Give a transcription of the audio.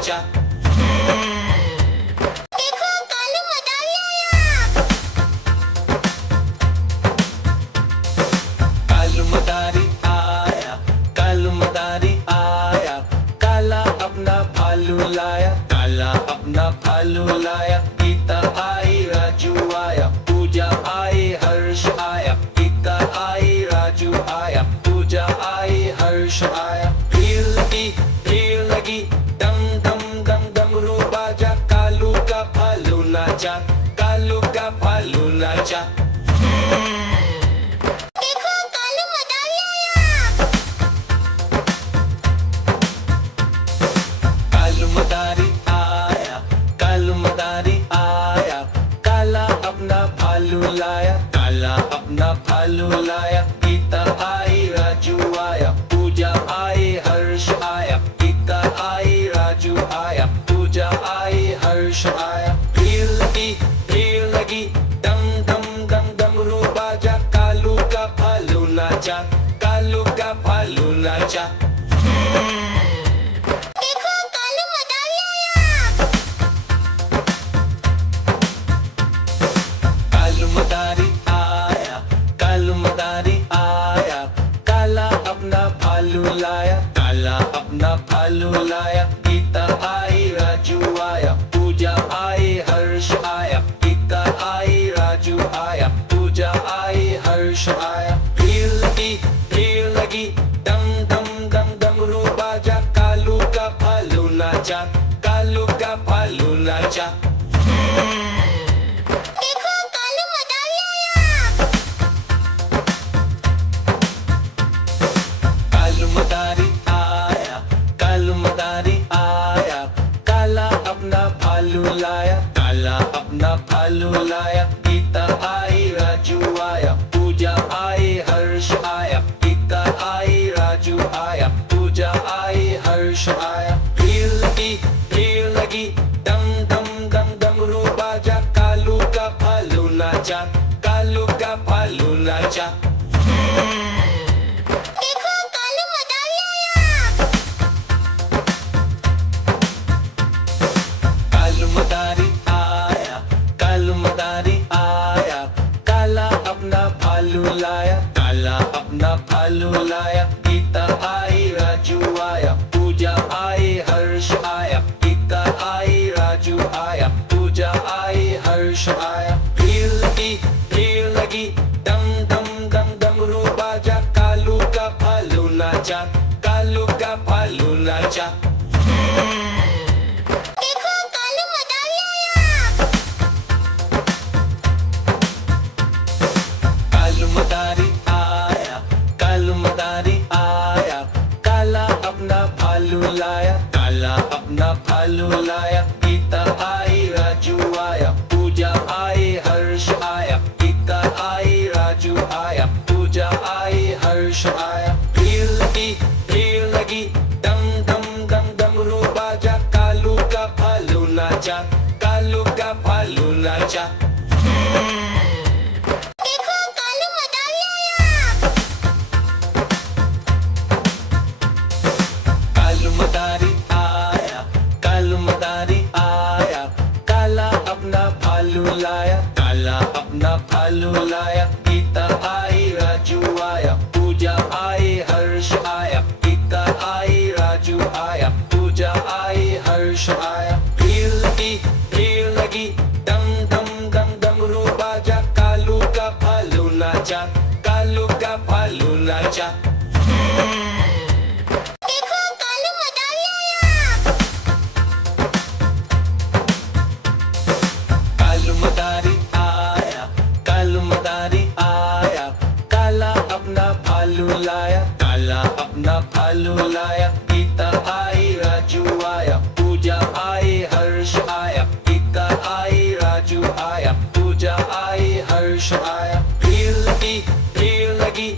नाचा। देखो कालू मदारी आया। कालू मदारी आया, कालू मदारी आया, काला अपना भालू लाया, काला अपना भालू लाया। गीता आई राजू आया, पूजा आई हर्ष आया, गीता आई राजू आया, पूजा आई हर्ष आया। भीड़ लगी, दम दम दम डमरू बाजा, कालू का भालू नाचा, कालू का भालू नाचा। देखो कालू मदारी आया। कालू मदारी आया, कालू मदारी आया, काला अपना भालू लाया, काला अपना भालू लाया। गीता आई राजू आया, पूजा आई हर्ष आया, गीता आई राजू आया, पूजा आई हर्ष आया। भीड़ लगी, दम दम दम डमरू बाजा, कालू का भालू नाचा, कालू का भालू नाचा। देखो कालू मदारी आया। कालू मदारी आया, कालू मदारी आया, काला अपना भालू लाया, काला अपना भालू लाया। गीता आई राजू आया, पूजा आई हर्ष आया, गीता आई राजू आया, पूजा आई हर्ष आया। भीड़ लगी, दम दम दम डमरू बाजा, कालू का भालू नाचा, कालू का भालू नाचा। देखो कालू मदारी आया। कालू मदारी आया, कालू मदारी आया, काला अपना भालू लाया, काला अपना भालू लाया। गीता आई राजू आया, पूजा आई हर्ष आया, गीता आई राजू आया, पूजा आई हर्ष आया। भीड़ लगी, दम दम दम डमरू बाजा, कालू का भालू नाचा, कालू का भालू नाचा। देखो कालू मदारी आया। कालू मदारी आया, कालू मदारी आया, काला अपना भालू लाया, काला अपना भालू लाया। गीता आई राजू आया, पूजा आई हर्ष आया, गीता आई राजू आया, पूजा आई हर्ष आया। भीड़ लगी, दम दम दम डमरू बाजा, कालू का भालू नाचा, कालू का भालू नाचा। देखो कालू मदारी आया। कालू मदारी आया, कालू मदारी आया, काला अपना भालू लाया, काला अपना भालू लाया। गीता आई राजू आया, पूजा आई हर्ष आया, गीता आई राजू आया, पूजा आई हर्ष आया। भीड़ लगी, दम दम दम डमरू बाजा, कालू का भालू नाचा, कालू का भालू नाचा। देखो कालू मदारी आया। कालू मदारी आया, कालू मदारी आया, काला अपना भालू लाया, काला अपना भालू लाया। गीता आई राजू आया, पूजा आई हर्ष आया, गीता आई राजू आया, पूजा आई हर्ष आया। भीड़ लगी, दम दम दम डमरू बाजा, कालू का भालू नाचा, कालू का भालू नाचा। देखो कालू मदारी आया। कालू मदारी आया, कालू मदारी आया, काला अपना भालू लाया, काला अपना भालू लाया। गीता आई राजू आया, पूजा आई हर्ष आया, गीता आई राजू आया, पूजा आई हर्ष आया। भीड़ लगी,